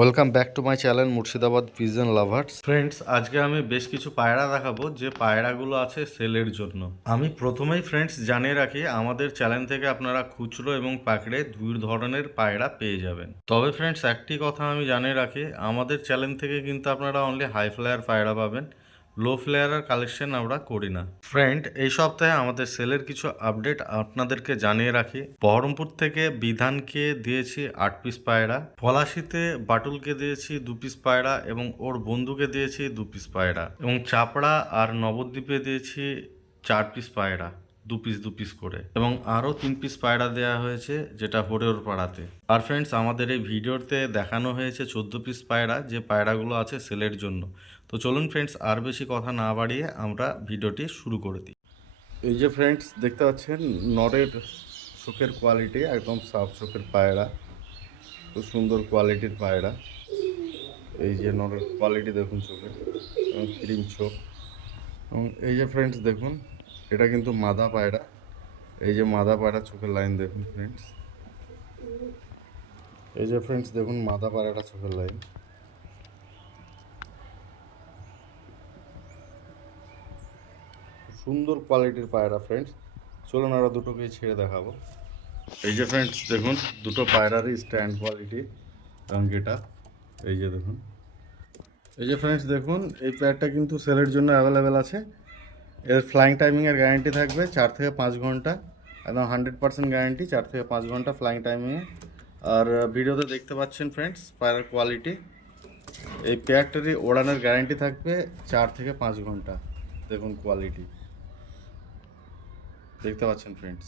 Welcome back to my channel Murshidabad pigeon lovers friends আজকে আমি বেশ কিছু পায়রা দেখাবো, যে পায়রাগুলো আছে সেলের জন্য। আমি প্রথমেই ফ্রেন্ডস জানিয়ে রাখি, আমাদের চ্যানেল থেকে আপনারা খুচরো এবং পাকড়ে দুই ধরনের পায়রা পেয়ে যাবেন। তবে ফ্রেন্ডস একটি কথা আমি জানিয়ে রাখি, আমাদের চ্যানেল থেকে কিন্তু আপনারা অনলি হাই ফ্লায়ার পায়রা পাবেন। লো ফ্লেয়ারের কালেকশন আমরা করি না। ফ্রেন্ড এই সপ্তাহে আমাদের সেলের কিছু আপডেট আপনাদেরকে জানিয়ে রাখি। বহরমপুর থেকে বিধানকে দিয়েছি আট পিস পায়রা, পলাশিতে বাটুলকে দিয়েছি দু পিস পায়রা এবং ওর বন্ধুকে দিয়েছি দু পিস পায়রা এবং চাপড়া আর নবদ্বীপে দিয়েছি চার পিস পায়রা, দু পিস দু পিস করে এবং আরও তিন পিস পায়রা দেওয়া হয়েছে যেটা হরেওর পাড়াতে। আর ফ্রেন্ডস আমাদের এই ভিডিওতে দেখানো হয়েছে চোদ্দ পিস পায়রা, যে পায়রাগুলো আছে সেলের জন্য। তো চলুন ফ্রেন্ডস আর বেশি কথা না বাড়িয়ে আমরা ভিডিওটি শুরু করে দিই। এই যে ফ্রেন্ডস দেখতে পাচ্ছেন, নরের চোখের কোয়ালিটি একদম সাফ চোখের পায়রা, খুব সুন্দর কোয়ালিটির পায়রা। এই যে নরের কোয়ালিটি দেখুন চোখের এবং ক্রিম চোখ। এবং এই যে ফ্রেন্ডস দেখুন, এটা কিন্তু মাদা পায়রা। এই যে মাদা পায়রা চোখের লাইন দেখুন ফ্রেন্ডস এই যে ফ্রেন্ডস দেখুন, মাদা পায়রাটা চোখের লাইন সুন্দর কোয়ালিটির পায়রা ফ্রেন্ডস চলুন আরও দুটোকেই ছেড়ে দেখাবো। এই যে ফ্রেন্ডস দেখুন, দুটো পায়রারই স্ট্যান্ড কোয়ালিটি এবং গেটা এই যে, দেখুন। এই যে ফ্রেন্ডস দেখুন, এই পেয়ারটা কিন্তু সেলের জন্য অ্যাভেলেবেল আছে। এর ফ্লাইং টাইমিংয়ের গ্যারান্টি থাকবে চার থেকে পাঁচ ঘণ্টা। একদম হান্ড্রেড পার্সেন্ট গ্যারান্টি চার থেকে পাঁচ ঘণ্টা ফ্লাইং টাইমিংয়ে আর ভিডিওতে দেখতে পাচ্ছেন ফ্রেন্ডস পায়রার কোয়ালিটি এই পেয়ারটারই ওড়ানোর গ্যারান্টি থাকবে চার থেকে পাঁচ ঘণ্টা। দেখুন কোয়ালিটি দেখতে পাচ্ছেন ফ্রেন্ডস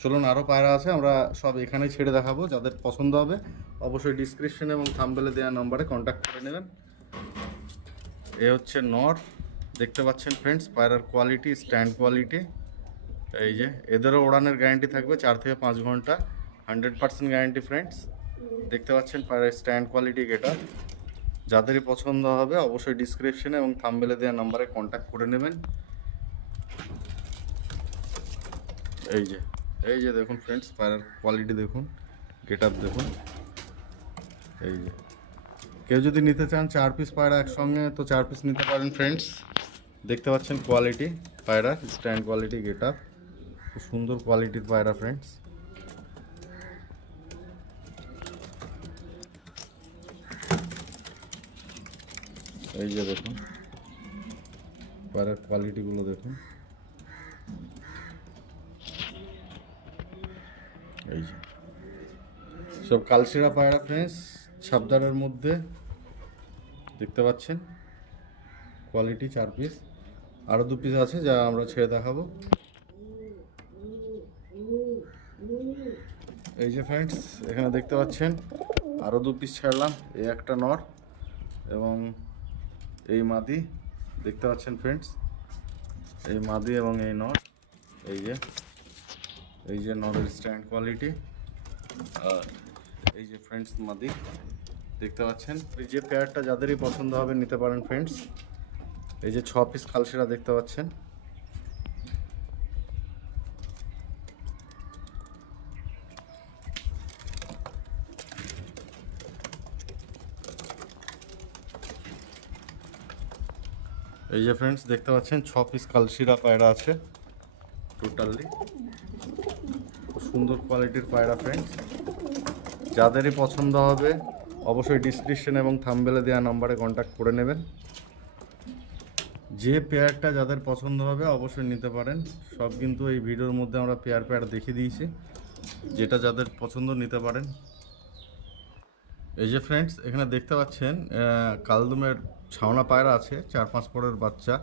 চলুন আরও পায়রা আছে, আমরা সব এখানেই ছেড়ে দেখাবো, যাদের পছন্দ হবে, অবশ্যই ডিসক্রিপশন এবং থাম্বেলে দেওয়া নম্বরে কন্ট্যাক্ট করে নেবেন। এ হচ্ছে নর, দেখতে পাচ্ছেন ফ্রেন্ডস পায়রার কোয়ালিটি স্ট্যান্ড কোয়ালিটি এই যে, এদেরও ওড়ানের গ্যারান্টি থাকবে চার থেকে পাঁচ ঘণ্টা হান্ড্রেড পার্সেন্ট গ্যারান্টি ফ্রেন্ডস দেখতে পাচ্ছেন, পায়রার স্ট্যান্ড কোয়ালিটি এটা যাদেরই পছন্দ হবে, অবশ্যই ডিসক্রিপশনে এবং থাম্বেলে দেওয়া নাম্বারে কন্ট্যাক্ট করে নেবেন। এই যে এই যে দেখুন ফ্রেন্ডস পায়রার কোয়ালিটি দেখুন গেট আপ দেখুন। এই যে, কেউ যদি নিতে চান চার পিস পায়রা একসঙ্গে, তো চার পিস নিতে পারেন ফ্রেন্ডস দেখতে পাচ্ছেন কোয়ালিটি পায়রা স্ট্যান্ড কোয়ালিটি গেট আপ খুব সুন্দর কোয়ালিটির পায়রা ফ্রেন্ডস এই যে দেখুন, পায়রার কোয়ালিটিগুলো দেখুন। এই যে। সব কালশিরা পায়রা ফ্রেন্ডস ছাপদারের মধ্যে দেখতে পাচ্ছেন। কোয়ালিটি চার পিস আরও দু পিস আছে যা আমরা ছেড়ে দেখাবো। এই যে ফ্রেন্ডস এখানে দেখতে পাচ্ছেন। আরও দু পিস ছাড়লাম, এই একটা নর এবং এই মাদি। দেখতে পাচ্ছেন ফ্রেন্ডস এই মাদি এবং এই নর, এই যে। এই যে নরের স্ট্যান্ড কোয়ালিটি আর এই যে ফ্রেন্ডস মাদি, দেখতে পাচ্ছেন? এই যে পেয়ারটা যাদেরই পছন্দ হবে নিতে পারেন ফ্রেন্ডস এই যে ছ পিস খালসিরা দেখতে পাচ্ছেন। এই যে ফ্রেন্ডস দেখতে পাচ্ছেন? ছ পিস কালশিরা পায়রা আছে টোটালি সুন্দর কোয়ালিটির পায়রা ফ্রেন্ডস যাদেরই পছন্দ হবে, অবশ্যই ডিসক্রিপশন এবং থাম্বেলে দেওয়া নাম্বারে কন্ট্যাক্ট করে নেবেন। যে পেয়ারটা যাদের পছন্দ হবে, অবশ্যই নিতে পারেন। সব কিন্তু এই ভিডিওর মধ্যে আমরা পেয়ার পেয়ার দেখিয়ে দিয়েছি। যেটা যাদের পছন্দ, নিতে পারেন। এই যে ফ্রেন্ডস এখানে দেখতে পাচ্ছেন কালদুমের ছাওনা পায়রা আছে, চার পাঁচ পরের বাচ্চা।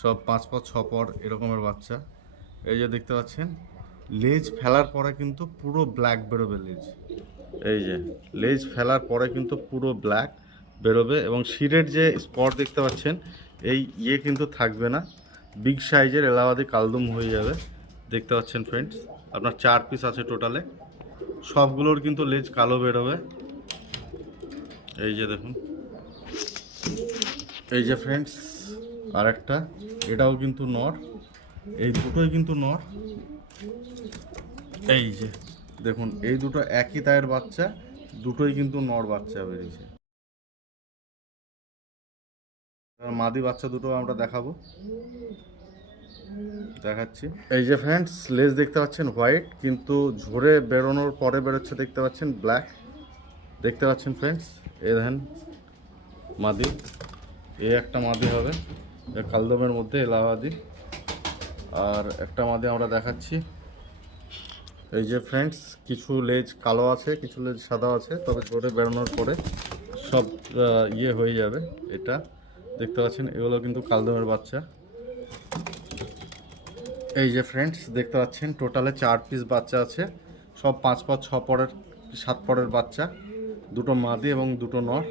সব পাঁচ পর, ছ পর এরকমের বাচ্চা। এই যে দেখতে পাচ্ছেন লেজ ফেলার পরে কিন্তু পুরো ব্ল্যাক বেরোবে লেজ। এই যে, লেজ ফেলার পরে কিন্তু পুরো ব্ল্যাক বেরোবে এবং শিরের যে স্পট দেখতে পাচ্ছেন, এই ইয়ে কিন্তু থাকবে না। বিগ সাইজের এলাহাবাদি কালদুম হয়ে যাবে। দেখতে পাচ্ছেন ফ্রেন্ডস আপনার চার পিস আছে টোটালে সবগুলোর কিন্তু লেজ কালো বেরোবে। এই যে দেখুন। এই যে ফ্রেন্ডস আরেকটা, এটাও কিন্তু নর। এই দুটোই কিন্তু নর। এই যে, দেখুন, এই দুটো একই তায়ের বাচ্চা, দুটোই কিন্তু নর বাচ্চা বেরিয়েছে। মাদি বাচ্চা দুটো আমরা দেখাবো। দেখাচ্ছি। এই যে ফ্রেন্ডস লেজ দেখতে পাচ্ছেন হোয়াইট কিন্তু ঝরে বেরোনোর পরে বেরোচ্ছে দেখতে পাচ্ছেন ব্ল্যাক দেখতে পাচ্ছেন ফ্রেন্ডস এ দেখেন মাদি। এ একটা মাদি হবে কালদমের মধ্যে এলাহাবাদি আর একটা মাদে আমরা দেখাচ্ছি। এই যে ফ্রেন্ডস কিছু লেজ কালো আছে, কিছু লেজ সাদা আছে, তবে ঝরে বেরোনোর পরে সব ইয়ে হয়ে যাবে এটা। দেখতে পাচ্ছেন, এগুলো কিন্তু কালদমের বাচ্চা। এই যে ফ্রেন্ডস দেখতে পাচ্ছেন টোটালে চার পিস বাচ্চা আছে। সব পাঁচ পাঁচ ছ পরের, সাত পরের বাচ্চা। দুটো মাদি এবং দুটো নর।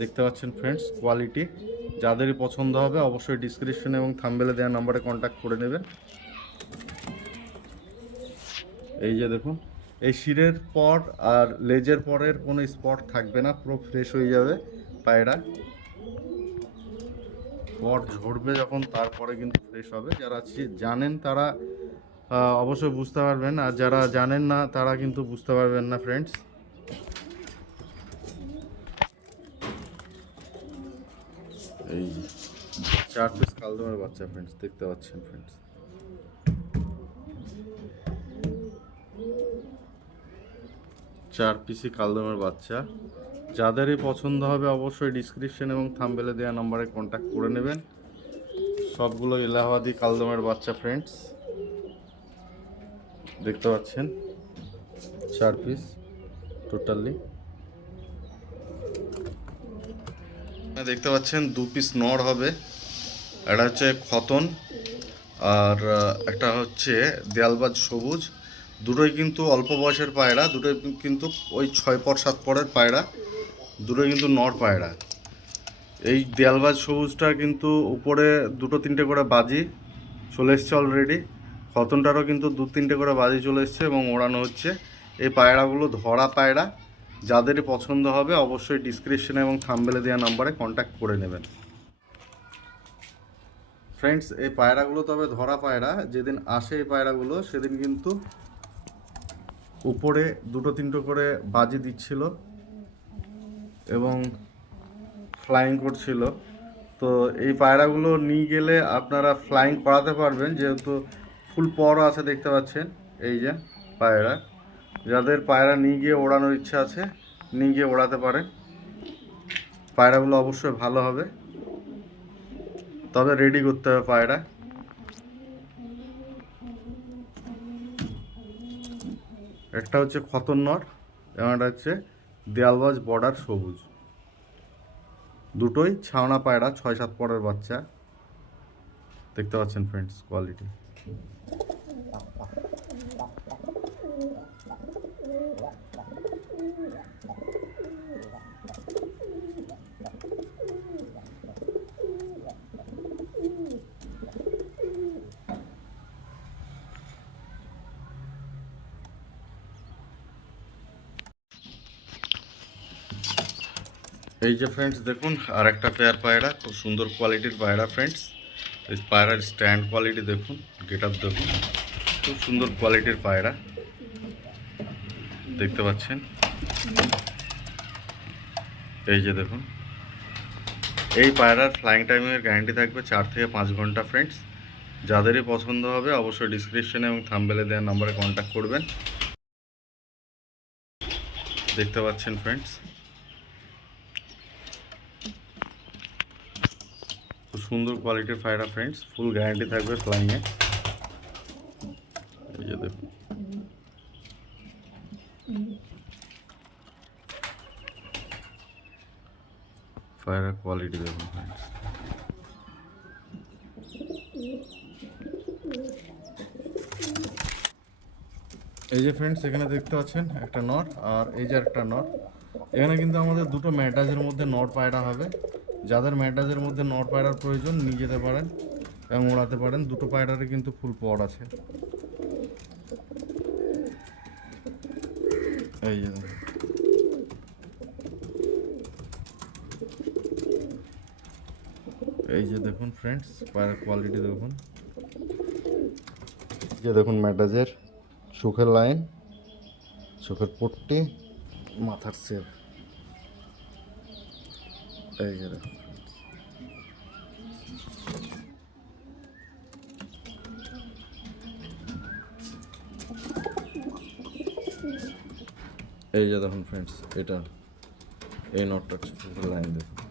দেখতে পাচ্ছেন ফ্রেন্ডস কোয়ালিটি যাদেরই পছন্দ হবে অবশ্যই ডিসক্রিপশন এবং থাম্বেলে দেওয়া নাম্বারে কন্ট্যাক্ট করে নেবেন। এই যে দেখুন, এই শিরের পর আর লেজের পরের কোনো স্পট থাকবে না, পুরো ফ্রেশ হয়ে যাবে পায়রা। পর ঝরবে যখন, তারপরে কিন্তু ফ্রেশ হবে। যারা জানেন তারা অবশ্যই বুঝতে পারবেন। আর যারা জানেন না, তারা কিন্তু বুঝতে পারবেন না ফ্রেন্ডস এই যে চার পিস কালদমের বাচ্চা ফ্রেন্ডস দেখতে পাচ্ছেন ফ্রেন্ডস চার পিসি কালদমের বাচ্চা। যাদেরই পছন্দ হবে অবশ্যই ডিসক্রিপশন এবং থাম্বেলে দেওয়া নম্বরে কন্ট্যাক্ট করে নেবেন। সবগুলো এলাহাবাদি কালদমের বাচ্চা ফ্রেন্ডস দেখতে পাচ্ছেন? চার পিস টোটালি দেখতে পাচ্ছেন দু পিস নর হবে। একটা হচ্ছে খতন, আর একটা হচ্ছে দেয়ালবাজ সবুজ। দুটোই কিন্তু অল্প বয়সের পায়রা, দুটোই কিন্তু ওই ছয় পর সাত পরের পায়রা, দুটোই কিন্তু নর পায়রা। এই দেয়ালবাজ সবুজটা কিন্তু উপরে দুটো তিনটে করে বাজি চলে এসছে অলরেডি খতনটারও কিন্তু দু তিনটে করে বাজি চলে এসছে এবং ওড়ানো হচ্ছে। এই পায়রাগুলো ধরা পায়রা, যাদেরই পছন্দ হবে অবশ্যই ডিসক্রিপশনে এবং থাম্বেলে দেওয়া নাম্বারে কন্ট্যাক্ট করে নেবেন। ফ্রেন্ডস এই পায়রাগুলো তবে ধরা পায়রা, যেদিন আসে এই পায়রাগুলো, সেদিন কিন্তু উপরে দুটো তিনটো করে বাজি দিচ্ছিল এবং ফ্লাইং করছিল। তো এই পায়রাগুলো নিয়ে গেলে আপনারা ফ্লাইং করাতে পারবেন, যেহেতু ফুল পর আছে দেখতে পাচ্ছেন, এই যে পায়রা। যাদের পায়রা নিয়ে গিয়ে ওড়ানোর ইচ্ছা আছে, নিয়ে গিয়ে ওড়াতে পারেন। পায়রাগুলো অবশ্যই ভালো হবে। তবে রেডি করতে হবে পায়রা। একটা হচ্ছে খতরনর এবং একটা হচ্ছে দেয়ালবাজ বর্ডার সবুজ। দুটোই ছাওনা পায়রা, ছয় সাত পরের বাচ্চা। দেখতে পাচ্ছেন ফ্রেন্ডস কোয়ালিটি এই যে ফ্রেন্ডস দেখুন আর একটা পেয়ার পায়রা খুব সুন্দর কোয়ালিটির পায়রা ফ্রেন্ডস এই পায়রার স্ট্যান্ড কোয়ালিটি দেখুন গেট আপ দেখুন, খুব সুন্দর কোয়ালিটির পায়রা। দেখতে পাচ্ছেন? এই যে দেখুন, এই পায়রার ফ্লাইং টাইমের গ্যারান্টি থাকবে চার থেকে পাঁচ ঘণ্টা ফ্রেন্ডস যাদেরই পছন্দ হবে, অবশ্যই ডিসক্রিপশনে এবং থাম্বেলে দেওয়ার নাম্বারে কন্ট্যাক্ট করবেন। দেখতে পাচ্ছেন ফ্রেন্ডস সুন্দর কোয়ালিটির ফায়রা ফ্রেন্ডস ফুল গ্যারান্টি থাকবে ফ্লাইংয়ে এই যে দেখুন। ফায়ারের কোয়ালিটি দেখুন ফ্রেন্ডস এই যে ফ্রেন্ডস এখানে দেখতে পাচ্ছেন একটা নট আর এই যে একটা নট এখানে কিন্তু আমাদের দুটো ম্যাটাজের মধ্যে নট পায়রা হবে। যাদের ম্যাটাজের মধ্যে নট পায়রার প্রয়োজন, নিয়ে যেতে পারেন এবং ওড়াতে পারেন। দুটো পায়রারে কিন্তু ফুল পড আছে। এই যে এই যে দেখুন ফ্রেন্ডস পায়রার কোয়ালিটি দেখুন। যে দেখুন ম্যাটাজের চোখের লাইন চোখের পট্টি, মাথার সেভ এই যে এই যে দেখুন ফ্রেন্ডস এটা এই নটটা লাইন দেখুন।